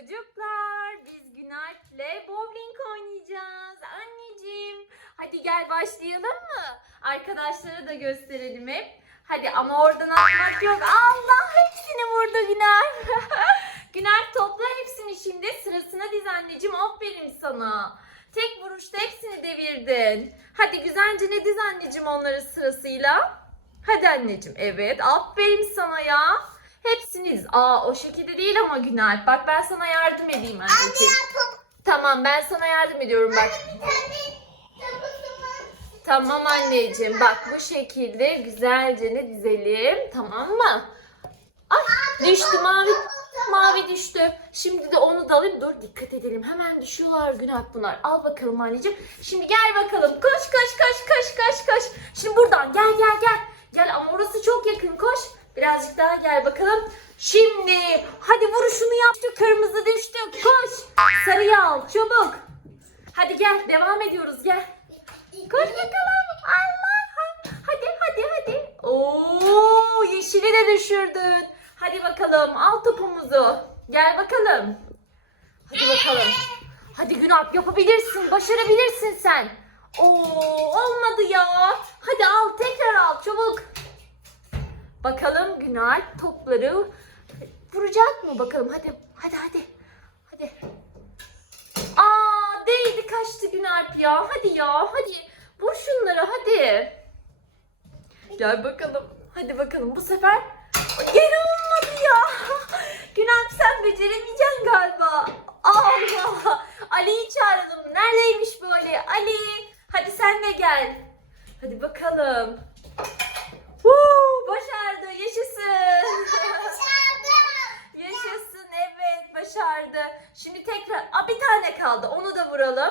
Çocuklar biz Günalp'le bowling oynayacağız. Anneciğim hadi gel başlayalım mı? Arkadaşlara da gösterelim hep. Hadi ama oradan atmak yok. Allah hepsini vurdu Günalp. Günalp topla hepsini şimdi sırasına diz anneciğim. Aferin sana. Tek vuruşta hepsini devirdin. Hadi güzelce ne diz anneciğim onları sırasıyla. Hadi anneciğim. Evet. Aferin sana ya. Hepsini diz. Aa o şekilde değil ama Günalp. Bak ben sana yardım edeyim anneciğim. Tamam ben sana yardım ediyorum bak. Tamam anneciğim. Bak bu şekilde güzelce ne dizelim. Tamam mı? Ay düştü mavi. Mavi düştü. Şimdi de onu da alayım. Dur dikkat edelim. Hemen düşüyorlar günah bunlar. Al bakalım anneciğim. Şimdi gel bakalım. Koş koş koş koş koş koş. Şimdi buradan gel gel gel. Gel ama orası çok yakın. Koş. Birazcık daha gel bakalım. Şimdi hadi vuruşunu yaptı. Kırmızı düştü. Koş. Sarıyı al çabuk. Hadi gel devam ediyoruz gel. Koş bakalım. Allah. Hadi hadi hadi. Oo yeşili de düşürdün. Hadi bakalım al topumuzu. Gel bakalım. Hadi bakalım. Hadi Günalp yapabilirsin. Başarabilirsin sen. Oo olmadı ya. Hadi Günalp topları vuracak mı bakalım. Hadi hadi hadi. Hadi. Aa değdi kaçtı Günalp ya. Hadi ya hadi. Vur şunları hadi. Gel bakalım. Hadi bakalım bu sefer gene olmadı ya. Günalp sen beceremeyeceksin galiba. Allah. Ali'yi çağıralım. Neredeymiş bu Ali? Ali. Hadi sen de gel. Hadi bakalım. Huu, başardı. Yaşasın. Yaşasın. Evet başardı. Şimdi tekrar. Aa, bir tane kaldı. Onu da vuralım.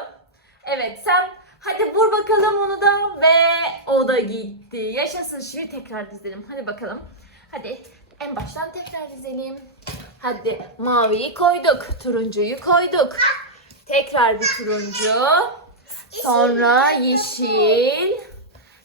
Evet sen hadi vur bakalım onu da ve o da gitti. Yaşasın şimdi tekrar dizelim. Hadi bakalım. Hadi en baştan tekrar dizelim. Hadi maviyi koyduk. Turuncuyu koyduk. Tekrar bir turuncu. Sonra yeşil.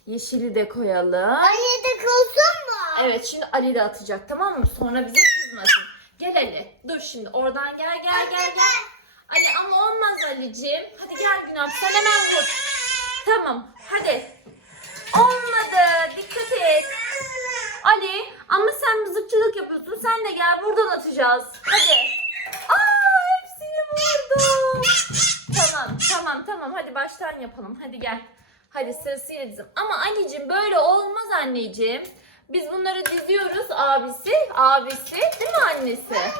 Yeşili de koyalım. Anne kalsın mı? Evet şimdi Ali de atacak tamam mı? Sonra bize kızmasın. Gel Ali. Dur şimdi oradan gel gel gel gel. Ali ama olmaz Ali'ciğim. Hadi gel Günah sen hemen vur. Tamam hadi. Olmadı. Dikkat et. Ali ama sen mızıkçılık yapıyorsun. Sen de gel buradan atacağız. Hadi. Aa hepsini vurdum. Tamam tamam tamam hadi baştan yapalım. Hadi gel. Hadi sırasıyla dizim. Ama anneciğim böyle olmaz anneciğim. Biz bunları diziyoruz abisi, abisi değil mi annesi?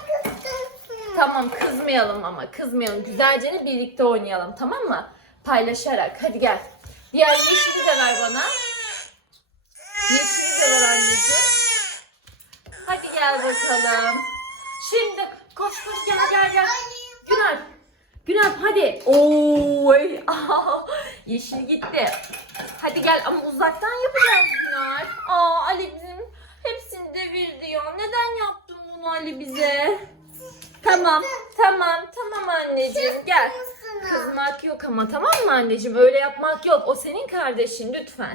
Tamam kızmayalım ama kızmayalım. Güzelce birlikte oynayalım tamam mı? Paylaşarak. Hadi gel. Diğer yeşili de ver bana. Yeşili de ver anneciğim. Hadi gel bakalım. Şimdi koş koş gel gel gel. Günal. Günal hadi. Oo, yeşil gitti. Hadi gel ama uzaktan yapacağız Günal. Aa Ali bizim hepsini devirdi ya. Neden yaptın bunu Ali bize? Tamam, tamam, tamam anneciğim gel. Kızmak yok ama tamam mı anneciğim? Öyle yapmak yok. O senin kardeşin lütfen.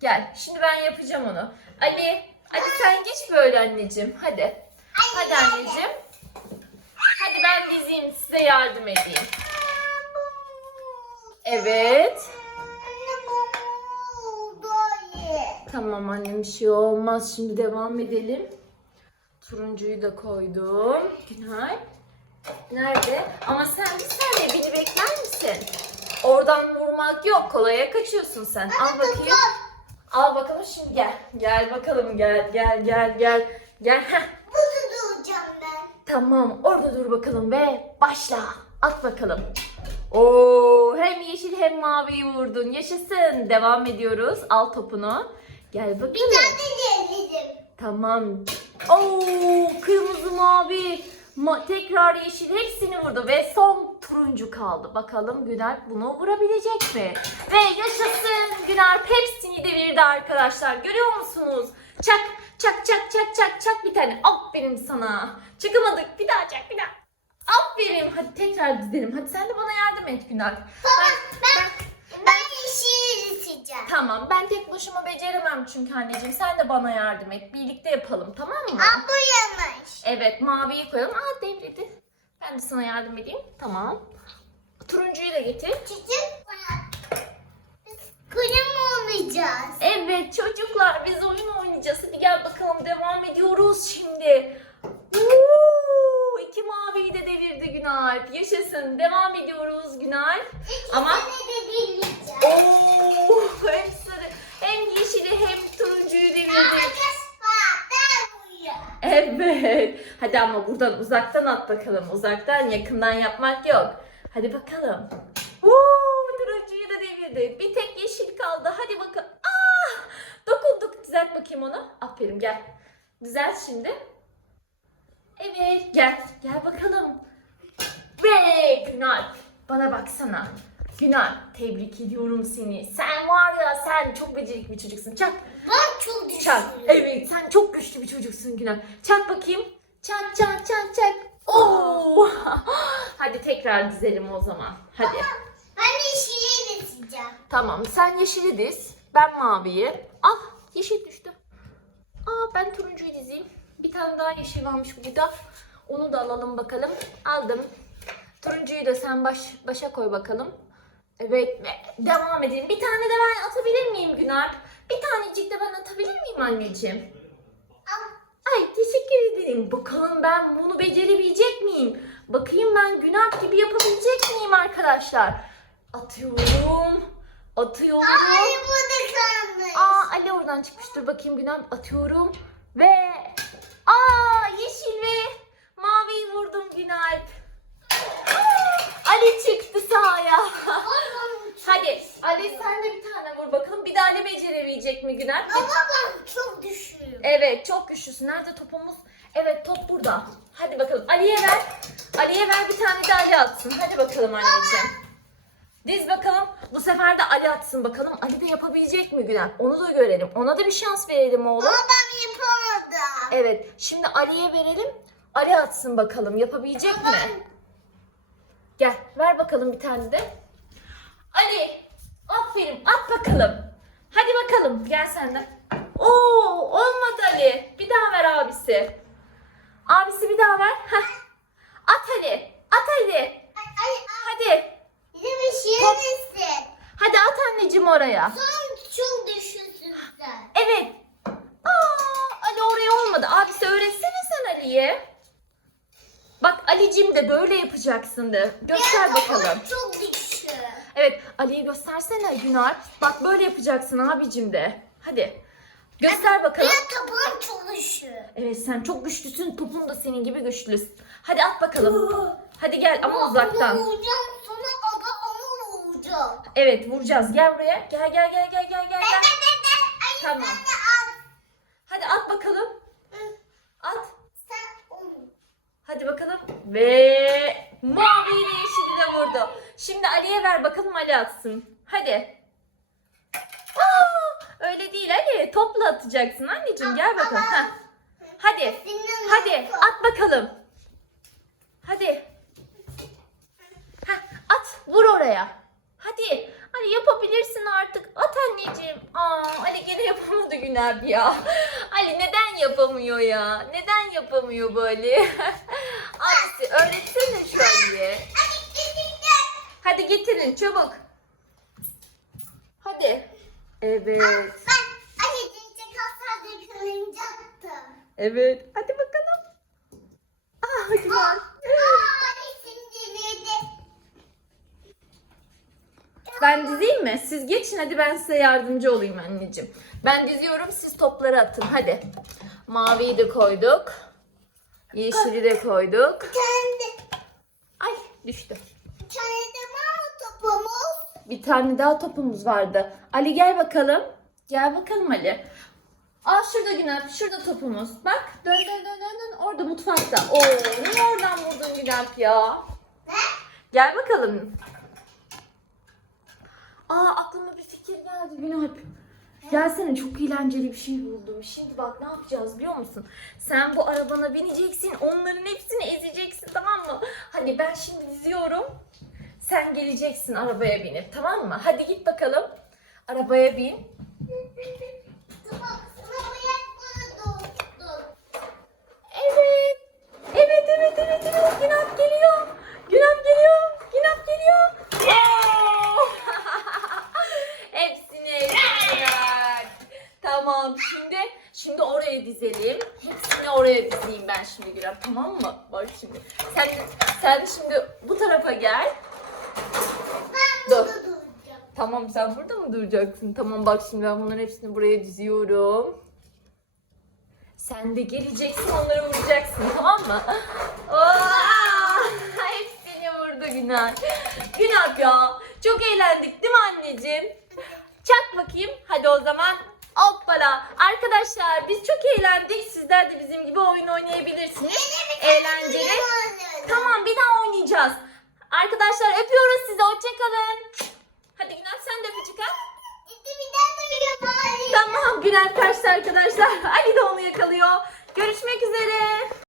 Gel. Şimdi ben yapacağım onu. Ali, Ali sen geç böyle anneciğim. Hadi. Hadi anneciğim. Hadi ben dizeyim size yardım edeyim. Evet. Tamam annem bir şey olmaz. Şimdi devam edelim. Turuncuyu da koydum. Günay. Nerede? Ama sen bir saniye beni bekler misin? Oradan vurmak yok. Kolaya kaçıyorsun sen. Al bakayım. Al bakalım şimdi gel. Gel bakalım gel gel gel gel. Gel. Heh. Tamam orada dur bakalım ve başla. At bakalım. Oo hem yeşil hem maviyi vurdun. Yaşasın. Devam ediyoruz. Al topunu. Gel bakalım. Tamam. Oo kırmızı mavi. Ma- tekrar yeşil hepsini vurdu ve son turuncu kaldı. Bakalım Günalp bunu vurabilecek mi? Ve yaşasın Günalp hepsini devirdi arkadaşlar. Görüyor musunuz? Çak çak çak çak çak çak bir tane. Aferin sana. Çıkamadık. Bir daha çak bir daha. Aferin. Hadi tekrar dizelim. Hadi sen de bana yardım et Günalp. Ben, tamam ben tek başıma beceremem çünkü anneciğim. Sen de bana yardım et. Birlikte yapalım tamam mı? Evet maviyi koyalım. Aa devrildi. Ben de sana yardım edeyim. Tamam. Turuncuyu da getir. Biz kuyum oynayacağız. Evet çocuklar biz oyun oynayacağız. Hadi gel bakalım devam ediyoruz şimdi. Uuu, iki maviyi de devirdi Günalp. Yaşasın. Devam ediyoruz Günalp. Ama de dinleyeceğim. Oo, Evet. Hadi ama buradan uzaktan at bakalım. Uzaktan yakından yapmak yok. Hadi bakalım. Uuu, turuncuyu da devirdi. Bir tek yeşil kaldı. Hadi bakalım. Ah! Dokunduk. Düzelt bakayım onu. Aferin gel. Düzelt şimdi. Evet. Gel. Gel bakalım. Ve Günal. Bana baksana. Günal tebrik ediyorum seni. Sen var ya sen çok becerikli bir çocuksun. Çak. Çok düşünüyorum. Çak. Evet sen çok güçlü bir çocuksun Günal. Çak bakayım. Çak çak çak çak. Oo. Hadi tekrar dizelim o zaman. Hadi. Ben yeşili dizeceğim. Tamam sen yeşili diz. Ben maviyi. Ah yeşil düştü. Aa ben turuncuyu dizeyim. Bir tane daha yeşil varmış burada. Onu da alalım bakalım. Aldım. Turuncuyu da sen baş, başa koy bakalım. Evet ve devam edelim. Bir tane de ben atabilir miyim Günar? Bir tanecik de ben atabilir miyim anneciğim? Al. Ay teşekkür ederim. Bakalım ben bunu becerebilecek miyim? Bakayım ben Günar gibi yapabilecek miyim arkadaşlar? Atıyorum. Atıyorum. Ay bu da kalmış. Aa Ali oradan çıkmıştır. Bakayım Günar atıyorum. Ve aa yeşil ve maviyi vurdum Günalp. Aa, Ali çıktı sahaya. Hadi Ali sen de bir tane vur bakalım. Bir daha Ali becerebilecek mi Günalp? Ama ben çok düşüyorum. Evet çok güçlüsün. Nerede topumuz? Evet top burada. Hadi bakalım. Ali'ye ver. Ali'ye ver bir tane de Ali atsın. Hadi bakalım anneciğim. Diz bakalım. Bu sefer de Ali atsın bakalım. Ali de yapabilecek mi Gülen? Onu da görelim. Ona da bir şans verelim oğlum. Ama ben yapamadım. Evet. Şimdi Ali'ye verelim. Ali atsın bakalım. Yapabilecek mi? Gel. Ver bakalım bir tane de. Ali. Aferin. At bakalım. Hadi bakalım. Gel sen de. Oo, olmadı Ali. Bir daha ver abisi. Abisi bir daha ver. Heh. At Ali. At Ali. Hadi. Hadi at anneciğim oraya. Son çok düşürsün sen. Evet. Aa, Ali oraya olmadı. Abisi öğretsene sen Ali'ye. Bak Ali'cim de böyle yapacaksın de. Göster bakalım. çok düşük. Evet Ali'ye göstersene Günar. Bak böyle yapacaksın abicim de. Hadi. Göster bakalım. Benim kafam çok düşük. Evet sen çok güçlüsün. Topun da senin gibi güçlüsün. Hadi at bakalım. Hadi gel ama uzaktan. Onu vuracağım sonra ada onu vuracağım. Evet vuracağız. Gel buraya. Gel gel gel gel gel gel. gel. Tamam. Hadi at bakalım. At. Hadi bakalım. Ve mavi ile yeşili de vurdu. Şimdi Ali'ye ver bakalım Ali atsın. Hadi. Aa, öyle değil Ali. Topla atacaksın anneciğim. Gel bakalım. Heh. Hadi. Hadi at bakalım. Hadi. Heh, at. Vur oraya. Hadi. Hadi yapabilirsin artık. At anneciğim. Aa, Ali gene yapamadı Güner ya. Ali neden yapamıyor ya? Neden yapamıyor bu Ali? Abisi öğretsene şu Ali'ye. Hadi gidin Hadi getirin çabuk. Hadi. Evet. Ben ayıcıncı kasada kılınacaktım. Evet. Hadi bakalım. Ah. Aa, delirdi. Ben dizeyim mi? Siz geçin hadi ben size yardımcı olayım anneciğim. Ben diziyorum siz topları atın hadi. Maviyi de koyduk. Yeşili de koyduk. Ay düştü. bir tane de var topumuz. Bir tane daha topumuz vardı. Ali gel bakalım. Gel bakalım Ali. Aa şurada Güner, şurada topumuz. Bak dön dön dön dön dön. Orada mutfakta. Oo niye oradan vurdun Güner ya? Ne? Gel bakalım. Aa aklıma bir fikir geldi Günalp. Gelsene çok eğlenceli bir şey buldum. Şimdi bak ne yapacağız biliyor musun? Sen bu arabana bineceksin. Onların hepsini ezeceksin tamam mı? Hadi ben şimdi diziyorum. Sen geleceksin arabaya binip tamam mı? Hadi git bakalım. Arabaya bin. Tamam, sana uyak bunu dur, dur. Evet. Evet evet evet evet. Günalp geliyor. Sen sen şimdi bu tarafa gel. Ben Dur. burada duracağım. Tamam sen burada mı duracaksın? Tamam bak şimdi ben bunların hepsini buraya diziyorum. Sen de geleceksin onları vuracaksın tamam mı? Aa, hepsini vurdu Günay. Günay ya çok eğlendik değil mi anneciğim? Çak bakayım hadi o zaman. Hoppala. Arkadaşlar biz çok eğlendik. Sizler de bizim gibi oyun oynayabilirsiniz. Eğlenceli. Tamam bir daha oynayacağız. Arkadaşlar öpüyoruz sizi. Hoşçakalın. Daha duyuyorum. Tamam Günay kaçtı arkadaşlar. Ali de onu yakalıyor. Görüşmek üzere.